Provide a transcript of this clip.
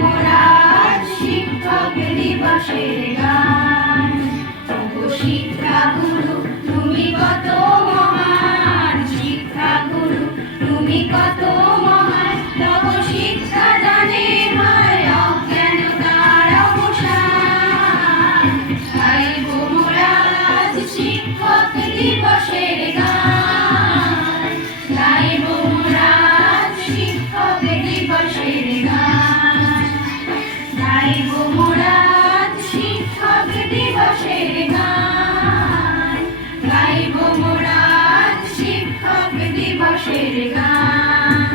মোরা শিক্ষক দিবসের গান। ওগো শিক্ষা গুরু তুমি কত মহান, শিক্ষা গুরু তুমি কত মহান, তব শিক্ষা দানে হয় অজ্ঞানতার অবসান। গাইব মোরা আজ শিক্ষক দিবসের গান, গাইব মোরা আজ শিক্ষক দিবসের গান, গাইব মোরা আজ শিক্ষক দিবসের গান, গাইব মোরা আজ শিক্ষক দিবসের গান।